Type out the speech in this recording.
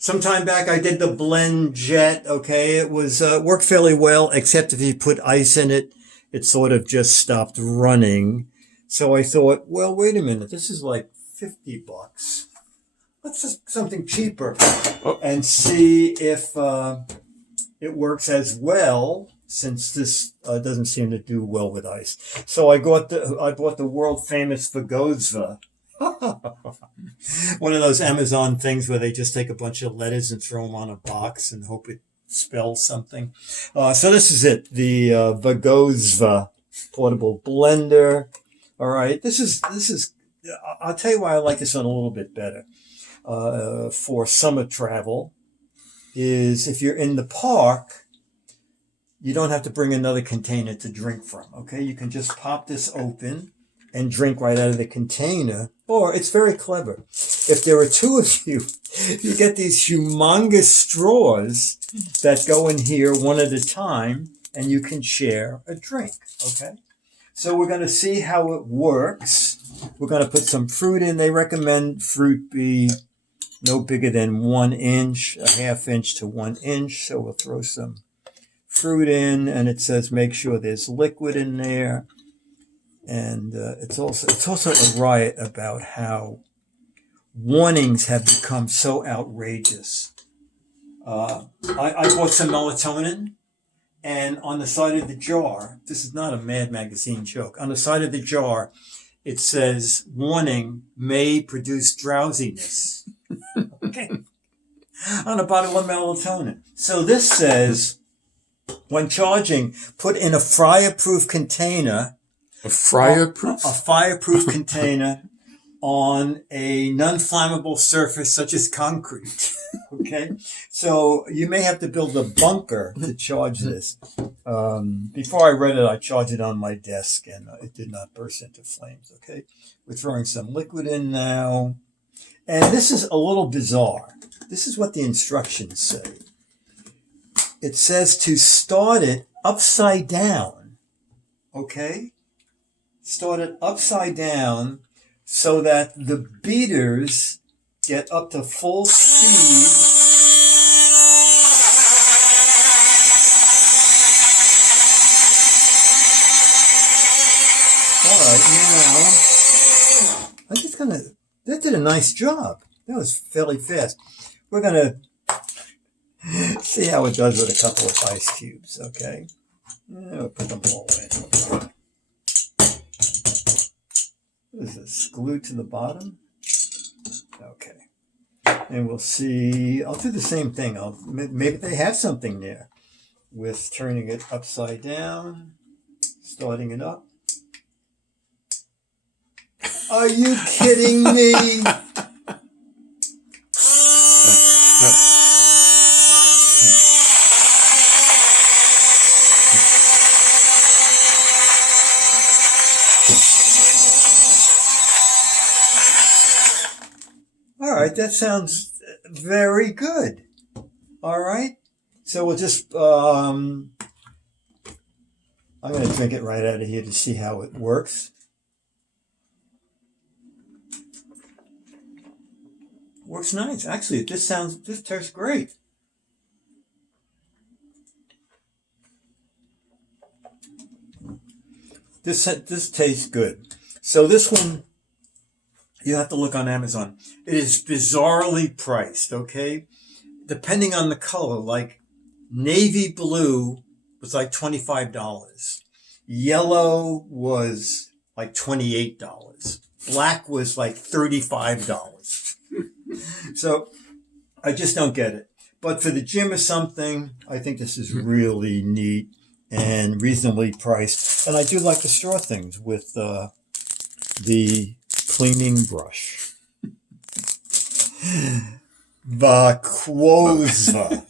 Some time back, I did the blend jet. Okay, it was worked fairly well, except if you put ice in it, it sort of just stopped running. So I thought, well, wait a minute, this is like $50. Let's just something cheaper and see if it works as well. Since this doesn't seem to do well with ice, so I bought the world famous Vaeqozva. One of those Amazon things where they just take a bunch of letters and throw them on a box and hope it spells something. So this is it, the Vaeqozva portable blender. All right, this is. I'll tell you why I like this one a little bit better. For summer travel, is if you're in the park, you don't have to bring another container to drink from. Okay, you can just pop this open and drink right out of the container. Or it's very clever. If there are two of you, you get these humongous straws that go in here one at a time, and you can share a drink. Okay, so we're going to see how it works. We're going to put some fruit in. They recommend fruit be no bigger than 1 inch, a half inch to 1 inch. So we'll throw some fruit in, and it says make sure there's liquid in there. And it's also a riot about how warnings have become so outrageous. I bought some melatonin, and on the side of the jar, this is not a Mad Magazine joke, on the side of the jar, it says, warning, may produce drowsiness. Okay. On a bottle of melatonin. So this says, when charging, put in a fireproof container. A fireproof? A fireproof container on a non-flammable surface such as concrete. Okay? So you may have to build a bunker to charge this. Before I read it, I charged it on my desk and it did not burst into flames. Okay? We're throwing some liquid in now. And this is a little bizarre. This is what the instructions say. It says to start it upside down. Okay? Start it upside down so that the beaters get up to full speed. All right, now, that did a nice job. That was fairly fast. We're going to see how it does with a couple of ice cubes, okay? We'll put them all in. Is this glued to the bottom? Okay. And we'll see. I'll do the same thing. Maybe they have something there with turning it upside down, starting it up. Are you kidding me? All right, that sounds very good. All right, so we'll just, I'm going to drink it right out of here to see how it works. Works nice. Actually, this tastes great. This tastes good. So this one, you have to look on Amazon. It is bizarrely priced, okay? Depending on the color, like navy blue was like $25. Yellow was like $28. Black was like $35. So I just don't get it. But for the gym or something, I think this is really neat and reasonably priced. And I do like the straw things with the cleaning brush. Vaeqozva.